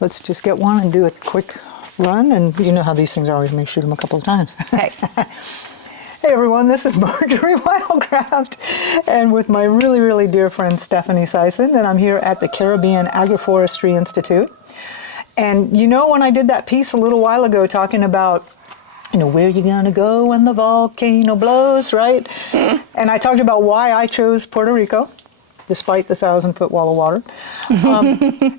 let's just get one and do a quick run. And you know how these things are, we may shoot them a couple of times. Okay. Hey everyone, this is Marjorie Wildcraft, and with my really, really dear friend Stephanie Sison, and I'm here at the Caribbean Agroforestry Institute. And you know, when I did that piece a little while ago talking about, you know, where you gonna go when the volcano blows, right? Mm-hmm. And I talked about why I chose Puerto Rico, despite the 1,000-foot wall of water.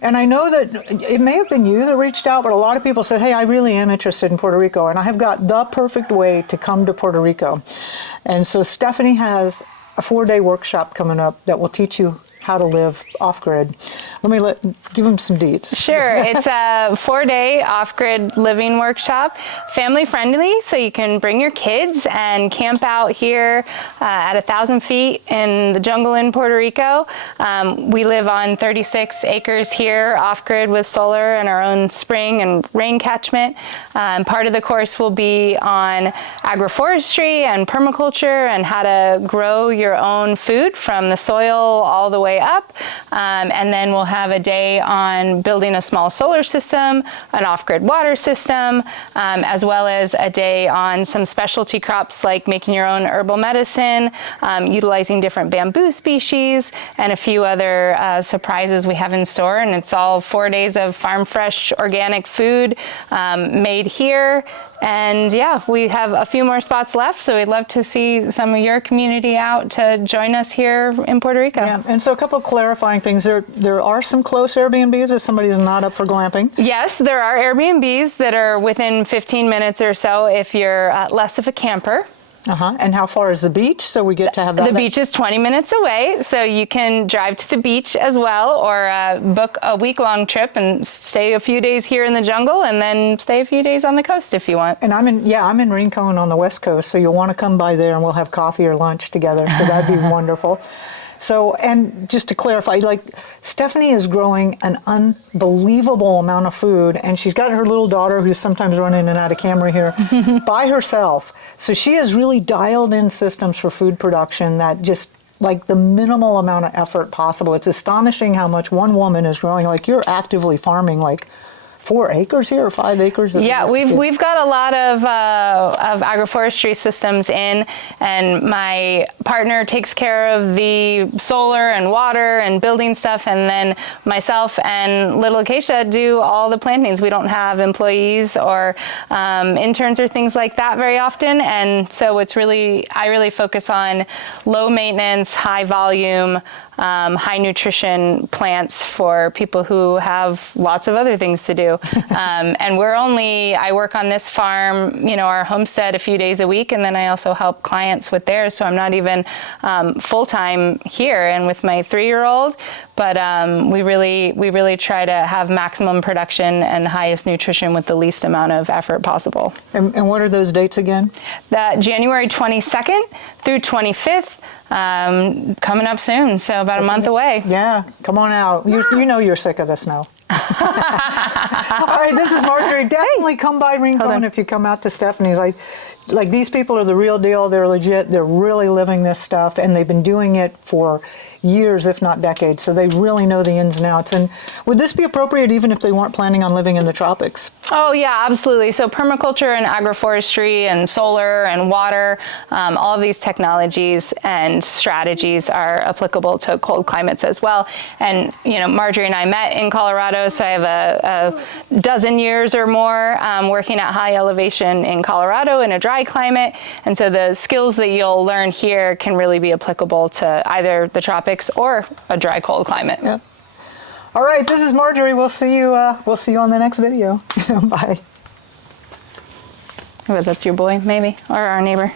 And I know that it may have been you that reached out, but a lot of people said, hey, I really am interested in Puerto Rico, and I have got the perfect way to come to Puerto Rico. And so Stephanie has a 4-day workshop coming up that will teach you how to live off-grid. Give them some deets. Sure, it's a 4-day off-grid living workshop, family-friendly, so you can bring your kids and camp out here at 1,000 feet in the jungle in Puerto Rico. We live on 36 acres here off-grid with solar and our own spring and rain catchment. Part of the course will be on agroforestry and permaculture and how to grow your own food from the soil all the way up, and then we'll have a day on building a small solar system, an off-grid water system, as well as a day on some specialty crops like making your own herbal medicine, utilizing different bamboo species, and a few other surprises we have in store. And it's all 4 days of farm fresh organic food made here. And yeah, we have a few more spots left, so we'd love to see some of your community out to join us here in Puerto Rico. Yeah, and so a couple of clarifying things. There are some close Airbnbs if somebody's not up for glamping. Yes, there are Airbnbs that are within 15 minutes or so if you're less of a camper. And how far is the beach? So we get to have that. The beach is 20 minutes away, so you can drive to the beach as well, or book a week-long trip and stay a few days here in the jungle, and then stay a few days on the coast if you want. And I'm in Rincon on the West Coast, so you'll want to come by there, and we'll have coffee or lunch together. So that'd be wonderful. So, and just to clarify, like, Stephanie is growing an unbelievable amount of food, and she's got her little daughter who's sometimes running in and out of camera here by herself. So she has really dialed in systems for food production that just, like, the minimal amount of effort possible. It's astonishing how much one woman is growing. Like, you're actively farming, like, 4 acres here or 5 acres? Yeah, we've got a lot of agroforestry systems in, and my partner takes care of the solar and water and building stuff, and then myself and little Acacia do all the plantings. We don't have employees or interns or things like that very often, and so I really focus on low maintenance, high volume, high nutrition plants for people who have lots of other things to do. And I work on this farm, you know, our homestead a few days a week, and then I also help clients with theirs, so I'm not even full-time here and with my 3-year-old, but we really try to have maximum production and highest nutrition with the least amount of effort possible. And what are those dates again? January 22nd through 25th. Coming up soon, so about a month away. Yeah, come on out. You know you're sick of the snow. All right, this is Marjorie. Definitely come by Rincon if you come out to Stephanie's. Like, these people are the real deal. They're legit. They're really living this stuff, and they've been doing it for years, if not decades, so they really know the ins and outs. And would this be appropriate even if they weren't planning on living in the tropics? Oh yeah, absolutely. So permaculture and agroforestry and solar and water, all of these technologies and strategies are applicable to cold climates as well. And you know, Marjorie and I met in Colorado, so I have a dozen years or more working at high elevation in Colorado in a dry climate, and so the skills that you'll learn here can really be applicable to either the tropics or a dry, cold climate. Yeah. All right, this is Marjorie. We'll see you on the next video. Bye. I bet that's your boy, maybe, or our neighbor.